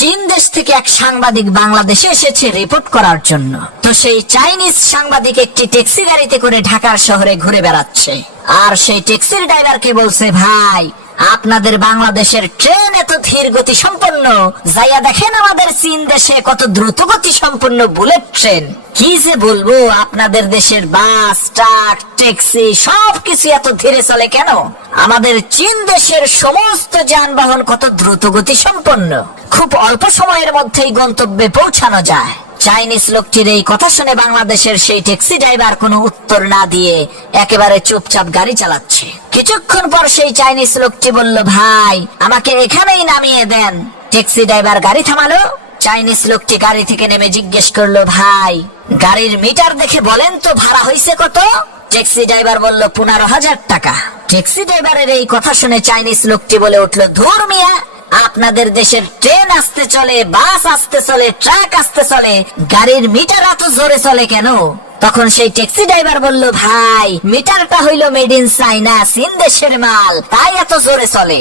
চীন দেশ থেকে এক সাংবাদিক বাংলাদেশে এসেছে রিপোর্ট করার জন্য। তো সেই চাইনিজ সাংবাদিক একটি ট্যাক্সি গাড়িতে করে ঢাকার শহরে ঘুরে বেড়াচ্ছে, আর সেই ট্যাক্সির ড্রাইভারকে বলছে, ভাই আপনাদের বাংলাদেশের ট্রেন এত ধীর গতি সম্পন্ন, যাইয়া দেখেন আমাদের চীন দেশে কত দ্রুত গতি সম্পন্ন বুলেট ট্রেন। কি যে বলবো, আপনাদের দেশের বাস, ট্রাক, ট্যাক্সি সবকিছু এত ধীরে চলে কেন? আমাদের চীন দেশের সমস্ত যানবাহন কত দ্রুত গতি সম্পন্ন, খুব অল্প সময়ের মধ্যেই গন্তব্যে পৌঁছানো যায়। চাইনিজ লোকটির এই কথা শুনে বাংলাদেশের সেই ট্যাক্সি ড্রাইভার কোনো উত্তর না দিয়ে একেবারে চুপচাপ গাড়ি চালাচ্ছে। কিছুক্ষণ পর সেই চাইনিজ লোকটি বলল, ভাই আমাকে এখানেই নামিয়ে দেন। ট্যাক্সি ড্রাইভার গাড়ি থামালো। চাইনিজ লোকটি গাড়ি থেকে নেমে জিজ্ঞেস করলো, ভাই গাড়ির মিটার দেখে বলেন তো ভাড়া হয়েছে কত? ট্যাক্সি ড্রাইভার বলল, 15,000 টাকা। ট্যাক্সি ড্রাইভারের এই কথা শুনে চাইনিজ লোকটি বলে উঠলো, ধুর মিয়া, আপনাদের দেশের ট্রেন আসতে চলে, বাস আসতে চলে, ট্রাক আসতে চলে, গাড়ির মিটার এত জোরে চলে কেন? তখন সেই ট্যাক্সি ড্রাইভার বলল, ভাই মিটারটা হইল মেড ইন চাইনা, চীন দেশের মাল, তাই এত জোরে চলে।